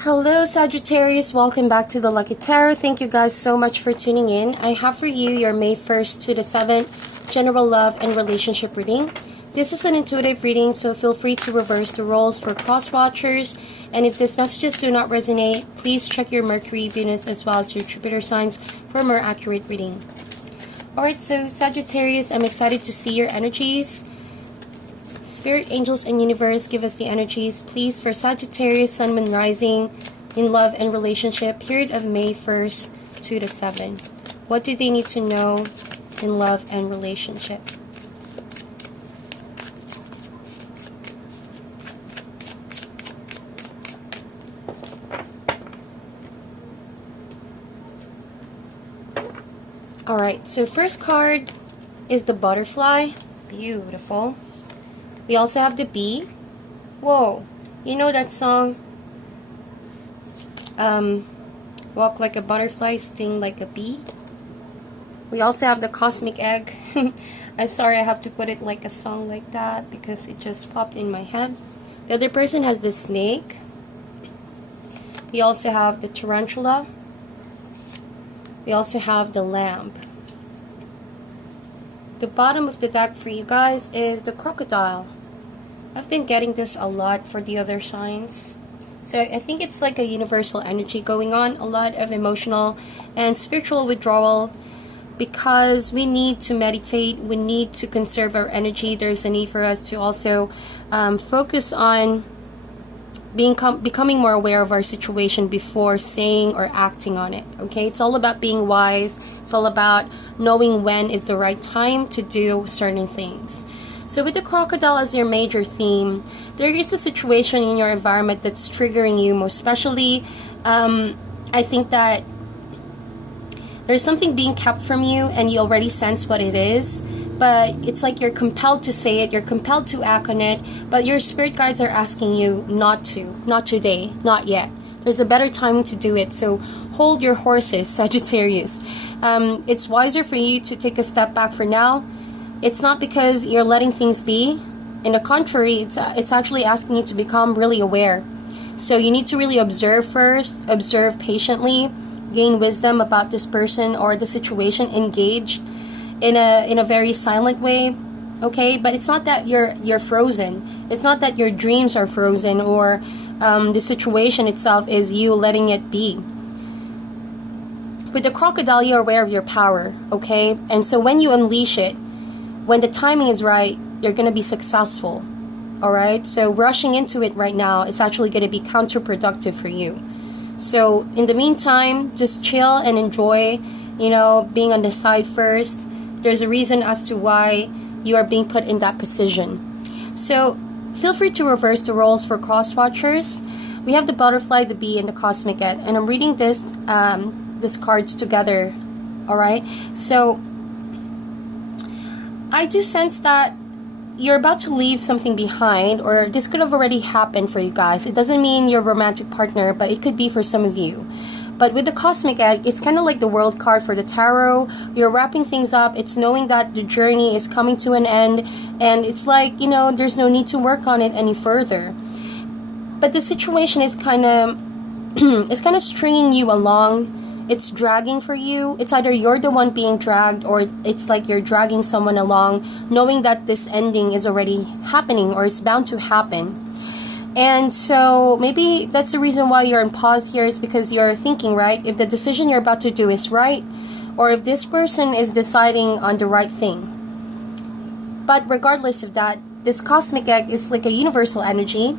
Hello Sagittarius, welcome back to the Lucky Tarot. Thank you guys so much for tuning in. I have for you your May 1st to the 7th general love and relationship reading. This is an intuitive reading, so feel free to reverse the roles for cross watchers. And if these messages do not resonate, please check your Mercury, Venus, as well as your Jupiter signs for a more accurate reading. Alright, so Sagittarius, I'm excited to see your energies. Spirit, angels, and universe, give us the energies, please, for Sagittarius, Sun, Moon, Rising, in love and relationship, period of May 1st to the 7th. What do they need to know in love and relationship? Alright, so first card is the butterfly. Beautiful. We also have the bee. Whoa, you know that song? Walk like a butterfly, sting like a bee. We also have the cosmic egg. I'm sorry I have to put it like a song like that because it just popped in my head. The other person has the snake. We also have the tarantula. We also have the lamb. The bottom of the deck for you guys is the crocodile. I've been getting this a lot for the other signs. So I think it's like a universal energy going on. A lot of emotional and spiritual withdrawal because we need to meditate. We need to conserve our energy. There's a need for us to also focus on becoming more aware of our situation before saying or acting on it. Okay, it's all about being wise. It's all about knowing when is the right time to do certain things. So with the crocodile as your major theme, there is a situation in your environment that's triggering you. Most especially, I think that there's something being kept from you and you already sense what it is, but it's like you're compelled to say it, you're compelled to act on it, but your spirit guides are asking you not to, not today, not yet. There's a better timing to do it, so hold your horses, Sagittarius. It's wiser for you to take a step back for now. It's not because you're letting things be. In the contrary, it's actually asking you to become really aware. So you need to really observe first, observe patiently, gain wisdom about this person or the situation, engage in a very silent way, okay? But it's not that you're frozen. It's not that your dreams are frozen or the situation itself is you letting it be. With the crocodile, you're aware of your power, okay? And so when you unleash it, when the timing is right, you're going to be successful, all right? So rushing into it right now is actually going to be counterproductive for you. So in the meantime, just chill and enjoy, being on the side first. There's a reason as to why you are being put in that position. So feel free to reverse the roles for cross watchers. We have the butterfly, the bee, and the cosmic egg. And I'm reading these cards together, all right? So I do sense that you're about to leave something behind, or this could have already happened for you guys. It doesn't mean your romantic partner, but it could be for some of you. But with the cosmic egg, it's kind of like the world card for the tarot. You're wrapping things up. It's knowing that the journey is coming to an end, and it's like, there's no need to work on it any further. But the situation is kind of it's kind of stringing you along. It's dragging for you. It's either you're the one being dragged, or it's like you're dragging someone along, knowing that this ending is already happening or is bound to happen. And so maybe that's the reason why you're in pause here, is because you're thinking, right, if the decision you're about to do is right, or if this person is deciding on the right thing. But regardless of that, this cosmic egg is like a universal energy.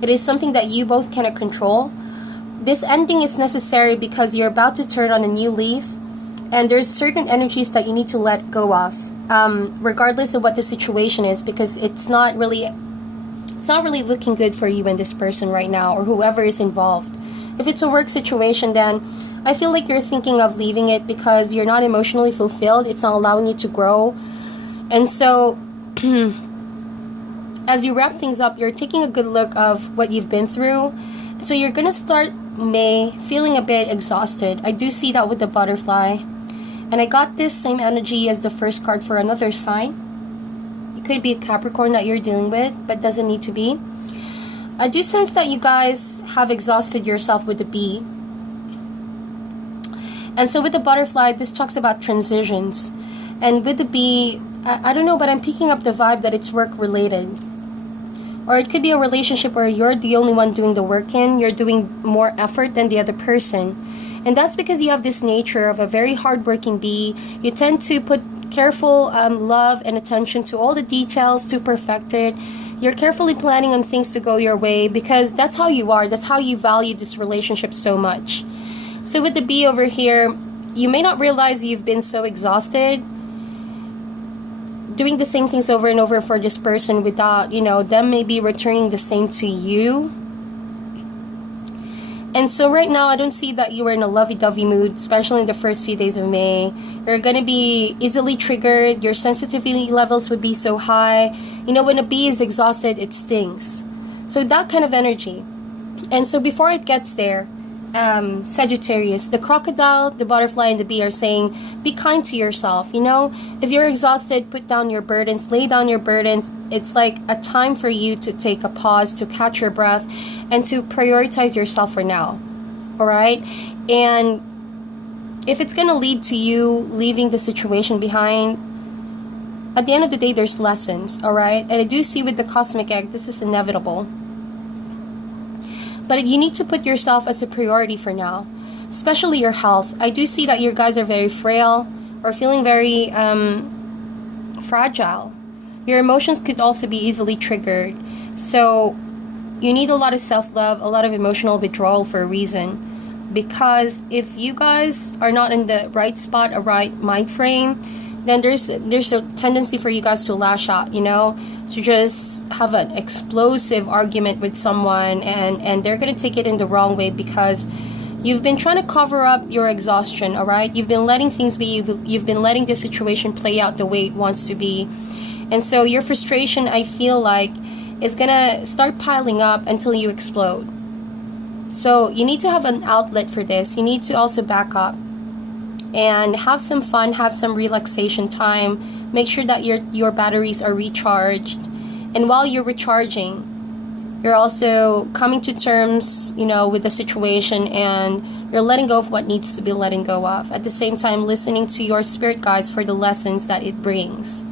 It is something that you both cannot control. This ending is necessary because you're about to turn on a new leaf, and there's certain energies that you need to let go of, regardless of what the situation is, because it's not really looking good for you and this person right now, or whoever is involved. If it's a work situation, then I feel like you're thinking of leaving it because you're not emotionally fulfilled. It's not allowing you to grow. And so as you wrap things up, you're taking a good look of what you've been through. So you're gonna start May feeling a bit exhausted. I do see that with the butterfly, and I got this same energy as the first card for another sign. It could be a Capricorn that you're dealing with, but doesn't need to be. I do sense that you guys have exhausted yourself with the bee. And so with the butterfly, this talks about transitions. And with the bee, I don't know, but I'm picking up the vibe that it's work related. Or it could be a relationship where you're the only one doing the work you're doing more effort than the other person. And that's because you have this nature of a very hardworking bee. You tend to put careful love and attention to all the details to perfect it. You're carefully planning on things to go your way because that's how you are. That's how you value this relationship so much. So with the bee over here, you may not realize you've been so exhausted doing the same things over and over for this person without, them maybe returning the same to you. And so right now, I don't see that you were in a lovey-dovey mood, especially in the first few days of May. You're going to be easily triggered. Your sensitivity levels would be so high. When a bee is exhausted, it stings. So that kind of energy. And so before it gets there, Sagittarius, the crocodile, the butterfly, and the bee are saying, be kind to yourself. If you're exhausted, put down your burdens, lay down your burdens. It's like a time for you to take a pause, to catch your breath, and to prioritize yourself for now. All right? And if it's going to lead to you leaving the situation behind, at the end of the day, there's lessons. All right? And I do see with the cosmic egg, this is inevitable. But you need to put yourself as a priority for now, especially your health. I do see that you guys are very frail or feeling very fragile. Your emotions could also be easily triggered. So you need a lot of self-love, a lot of emotional withdrawal for a reason. Because if you guys are not in the right spot, a right mind frame, then there's a tendency for you guys to lash out, to just have an explosive argument with someone, and they're going to take it in the wrong way because you've been trying to cover up your exhaustion, all right? You've been letting things be. You've been letting the situation play out the way it wants to be. And so your frustration, I feel like, is going to start piling up until you explode. So you need to have an outlet for this. You need to also back up and have some fun, have some relaxation time. Make sure that your batteries are recharged. And while you're recharging, you're also coming to terms, with the situation, and you're letting go of what needs to be letting go of. At the same time, listening to your spirit guides for the lessons that it brings.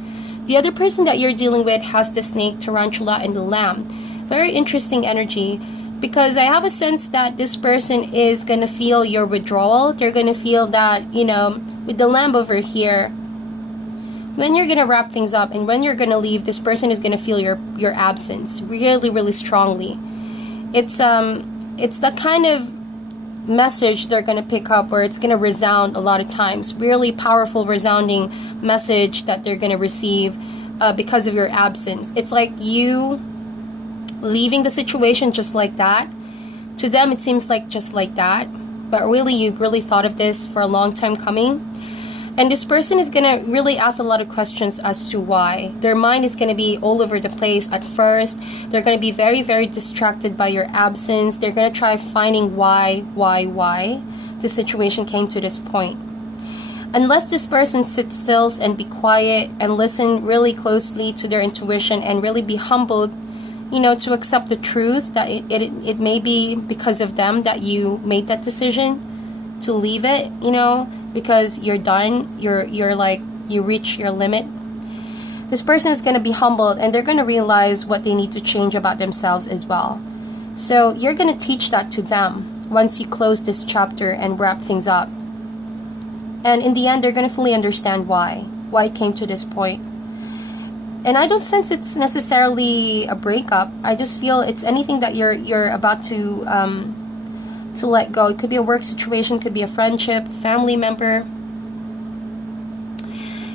The other person that you're dealing with has the snake, tarantula, and the lamb. Very interesting energy. Because I have a sense that this person is going to feel your withdrawal. They're going to feel that, with the lamb over here, when you're going to wrap things up and when you're going to leave, this person is going to feel your absence really, really strongly. It's the kind of message they're going to pick up where it's going to resound a lot of times. Really powerful, resounding message that they're going to receive because of your absence. It's like you leaving the situation just like that. To them, it seems like just like that. But really, you really thought of this for a long time coming. And this person is going to really ask a lot of questions as to why. Their mind is going to be all over the place at first. They're going to be very, very distracted by your absence. They're going to try finding why the situation came to this point. Unless this person sits still and be quiet and listen really closely to their intuition and really be humbled, to accept the truth that it may be because of them that you made that decision to leave it, because you're done, you're like, you reach your limit. This person is going to be humbled, and they're going to realize what they need to change about themselves as well. So you're going to teach that to them once you close this chapter and wrap things up. And in the end, they're going to fully understand why it came to this point. And I don't sense it's necessarily a breakup. I just feel it's anything that you're about to let go. It could be a work situation, could be a friendship, family member.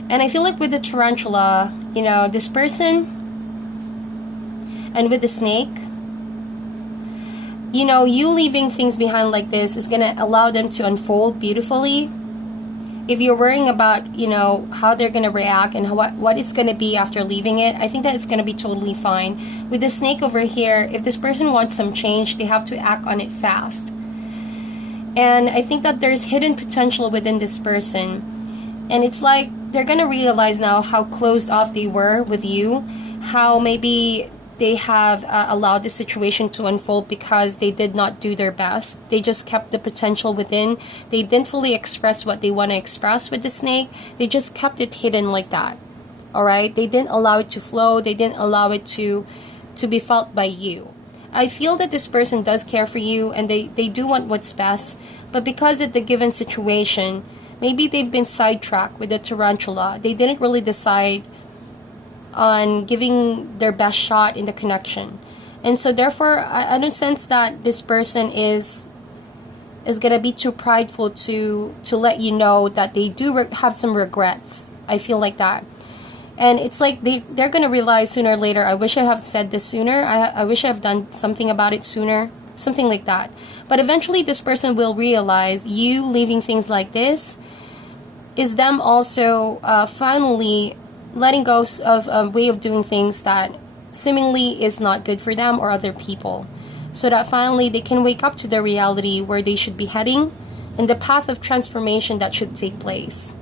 And I feel like with the tarantula, this person, and with the snake, you leaving things behind like this is going to allow them to unfold beautifully. If you're worrying about, how they're going to react and what it's going to be after leaving it, I think that it's going to be totally fine. With the snake over here, if this person wants some change, they have to act on it fast. And I think that there's hidden potential within this person. And it's like they're going to realize now how closed off they were with you, how maybe they have allowed the situation to unfold because they did not do their best. They just kept the potential within. They didn't fully express what they want to express with the snake. They just kept it hidden like that. All right? They didn't allow it to flow. They didn't allow it to be felt by you. I feel that this person does care for you, and they do want what's best. But because of the given situation, maybe they've been sidetracked with the tarantula. They didn't really decide on giving their best shot in the connection. And so therefore, I don't sense that this person is going to be too prideful to let you know that they do have some regrets. I feel like that. And it's like they're going to realize sooner or later, I wish I have said this sooner. I wish I have done something about it sooner. Something like that. But eventually this person will realize you leaving things like this is them also finally letting go of a way of doing things that seemingly is not good for them or other people, so that finally they can wake up to their reality where they should be heading and the path of transformation that should take place.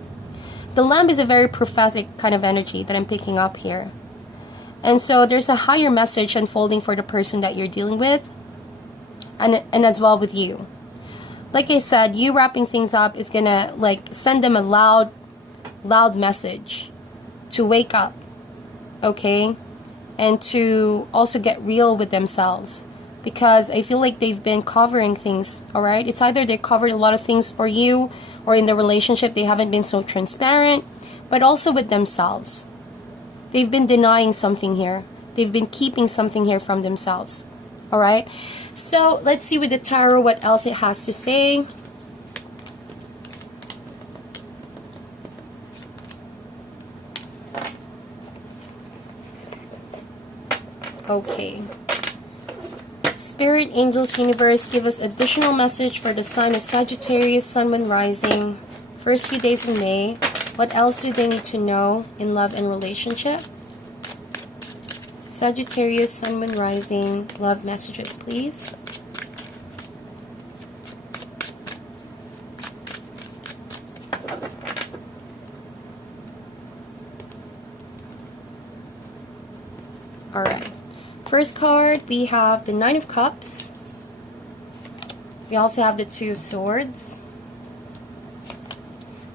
The lamb is a very prophetic kind of energy that I'm picking up here. And so there's a higher message unfolding for the person that you're dealing with, and as well with you. Like I said, you wrapping things up is gonna like send them a loud message to wake up, okay? And to also get real with themselves, because I feel like they've been covering things, all right? It's either they covered a lot of things for you, or in the relationship they haven't been so transparent, but also with themselves. They've been denying something here. They've been keeping something here from themselves, all right? So let's see with the tarot what else it has to say. Okay. Spirit, angels, universe, give us additional message for the sign of Sagittarius, Sun, Moon, Rising. First few days in May. What else do they need to know in love and relationship? Sagittarius, Sun, Moon, Rising. Love messages, please. Alright. First card, we have the Nine of Cups. We also have the Two of Swords.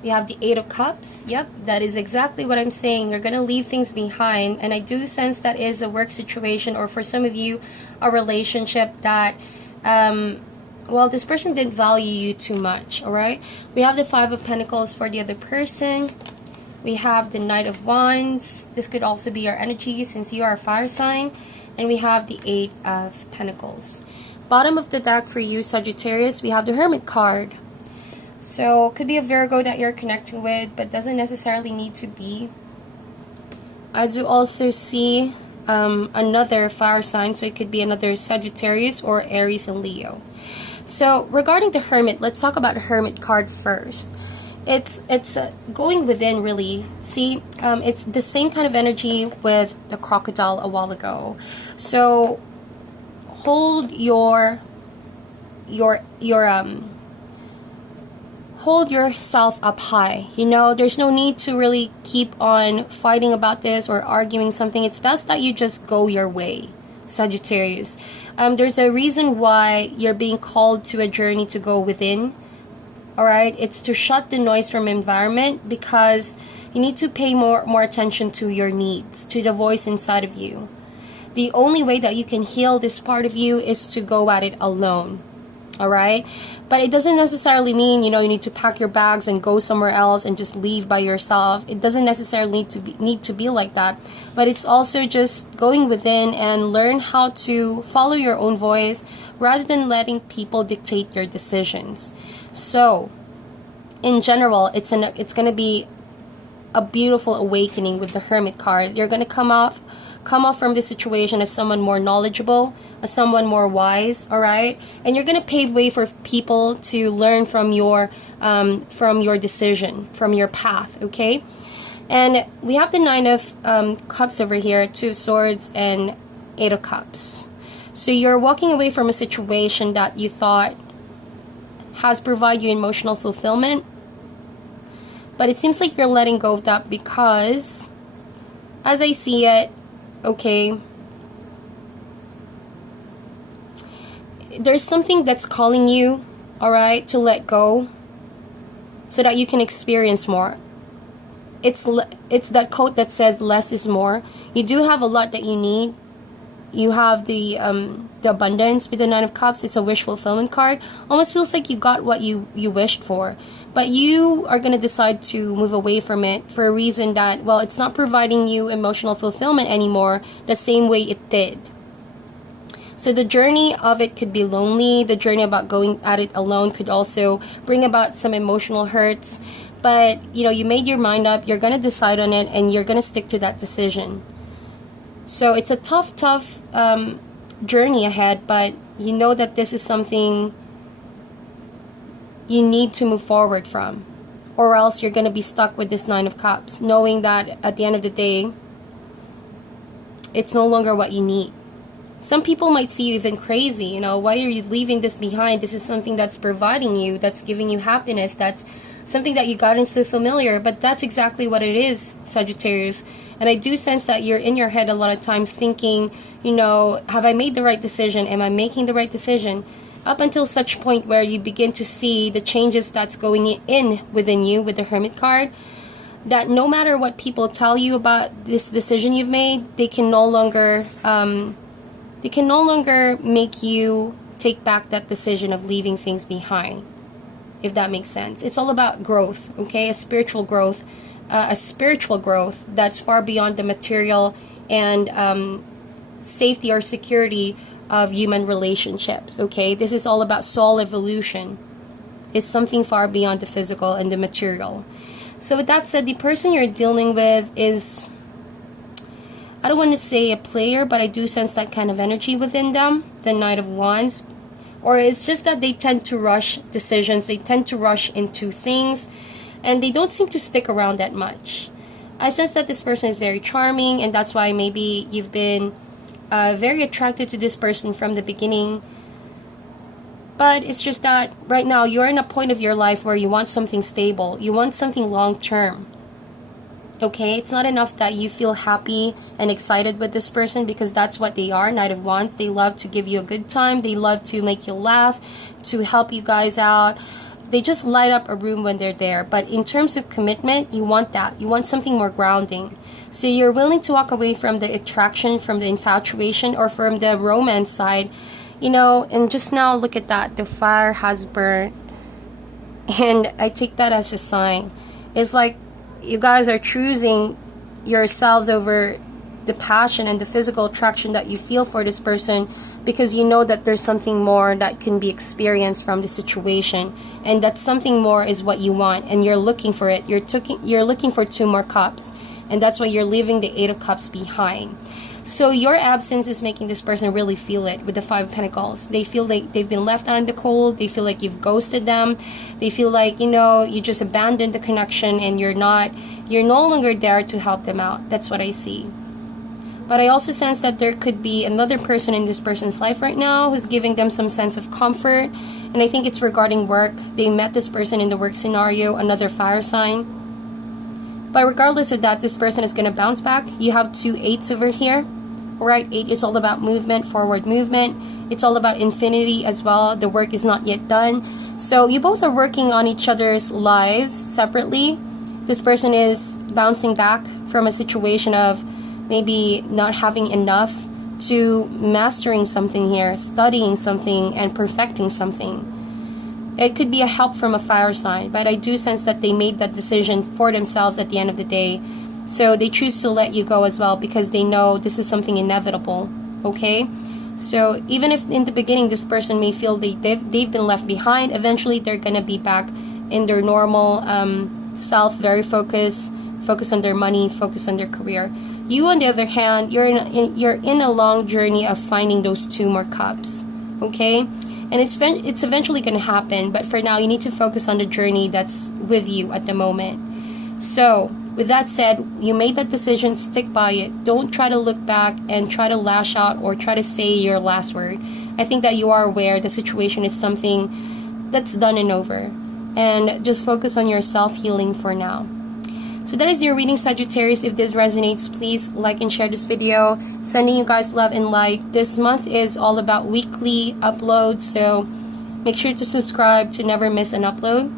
We have the Eight of Cups. Yep, that is exactly what I'm saying. You're going to leave things behind. And I do sense that is a work situation, or for some of you, a relationship that, well, this person didn't value you too much, alright? We have the Five of Pentacles for the other person. We have the Knight of Wands. This could also be your energy since you are a fire sign. And we have the Eight of Pentacles. Bottom of the deck for you, Sagittarius, we have the Hermit card. So, could be a Virgo that you're connecting with, but doesn't necessarily need to be. I do also see another fire sign, so it could be another Sagittarius or Aries and Leo. So, regarding the Hermit, let's talk about the Hermit card first. It's going within, really. See, it's the same kind of energy with the crocodile a while ago. So hold hold yourself up high. You know, there's no need to really keep on fighting about this or arguing something. It's best that you just go your way, Sagittarius. There's a reason why you're being called to a journey to go within. Alright, it's to shut the noise from environment, because you need to pay more attention to your needs, to the voice inside of you. The only way that you can heal this part of you is to go at it alone. Alright? But it doesn't necessarily mean, you know, you need to pack your bags and go somewhere else and just leave by yourself. It doesn't necessarily need to be like that. But it's also just going within and learn how to follow your own voice rather than letting people dictate your decisions. So, in general, it's going to be a beautiful awakening with the Hermit card. You're going to come off from this situation as someone more knowledgeable, as someone more wise, all right? And you're going to pave way for people to learn from your decision, from your path, okay? And we have the Nine of Cups over here, Two of Swords, and Eight of Cups. So you're walking away from a situation that you thought has provided you emotional fulfillment, but it seems like you're letting go of that because, as I see it, okay, there's something that's calling you, all right, to let go so that you can experience more. It's that quote that says less is more. You do have a lot that you need. You have the abundance with the Nine of Cups. It's a wish fulfillment card. Almost feels like you got what you wished for, but you are going to decide to move away from it for a reason that, well, it's not providing you emotional fulfillment anymore the same way it did. So the journey of it could be lonely. The journey about going at it alone could also bring about some emotional hurts. But, you know, you made your mind up. You're going to decide on it, and you're going to stick to that decision. So it's a tough journey ahead, but you know that this is something you need to move forward from. Or else you're going to be stuck with this Nine of Cups, knowing that at the end of the day, it's no longer what you need. Some people might see you even crazy, you know, why are you leaving this behind? This is something that's providing you, that's giving you happiness, that's something that you got into familiar, but that's exactly what it is, Sagittarius. And I do sense that you're in your head a lot of times thinking, you know, have I made the right decision? Am I making the right decision? Up until such point where you begin to see the changes that's going in within you with the Hermit card, that no matter what people tell you about this decision you've made, they can no longer make you take back that decision of leaving things behind, if that makes sense. It's all about growth, okay? A spiritual growth that's far beyond the material and safety or security of human relationships, okay? This is all about soul evolution. It's something far beyond the physical and the material. So with that said, the person you're dealing with is, I don't want to say a player, but I do sense that kind of energy within them, the Knight of Wands. Or it's just that they tend to rush decisions, they tend to rush into things, and they don't seem to stick around that much. I sense that this person is very charming, and that's why maybe you've been very attracted to this person from the beginning. But it's just that right now you're in a point of your life where you want something stable, you want something long-term. Okay, it's not enough that you feel happy and excited with this person, because that's what they are, Knight of Wands. They love to give you a good time. They love to make you laugh, to help you guys out. They just light up a room when they're there. But in terms of commitment, you want that. You want something more grounding. So you're willing to walk away from the attraction, from the infatuation, or from the romance side. You know, and just now look at that. The fire has burned. And I take that as a sign. It's like you guys are choosing yourselves over the passion and the physical attraction that you feel for this person, because you know that there's something more that can be experienced from the situation, and that something more is what you want, and you're looking for it. You're looking for 2 more cups, and that's why you're leaving the 8 of Cups behind. So your absence is making this person really feel it with the 5 of Pentacles. They feel like they've been left out in the cold. They feel like you've ghosted them. They feel like, you know, you just abandoned the connection, and you're no longer there to help them out. That's what I see. But I also sense that there could be another person in this person's life right now who's giving them some sense of comfort. And I think it's regarding work. They met this person in the work scenario, another fire sign. But regardless of that, this person is going to bounce back. You have 2 8s over here. Right? 8 is all about movement, forward movement. It's all about infinity as well. The work is not yet done. So you both are working on each other's lives separately. This person is bouncing back from a situation of maybe not having enough to mastering something here, studying something, and perfecting something. It could be a help from a fire sign, but I do sense that they made that decision for themselves at the end of the day. So they choose to let you go as well, because they know this is something inevitable, okay? So even if in the beginning this person may feel they've been left behind, eventually they're going to be back in their normal self, very focus on their money, focus on their career. You, on the other hand, you're in a long journey of finding those 2 more cups, okay? And it's eventually going to happen, but for now you need to focus on the journey that's with you at the moment. So with that said, you made that decision, stick by it. Don't try to look back and try to lash out or try to say your last word. I think that you are aware the situation is something that's done and over. And just focus on your self-healing for now. So that is your reading, Sagittarius. If this resonates, please like and share this video. Sending you guys love and light. This month is all about weekly uploads, so make sure to subscribe to never miss an upload.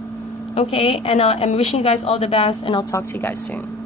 Okay, and I'm wishing you guys all the best, and I'll talk to you guys soon.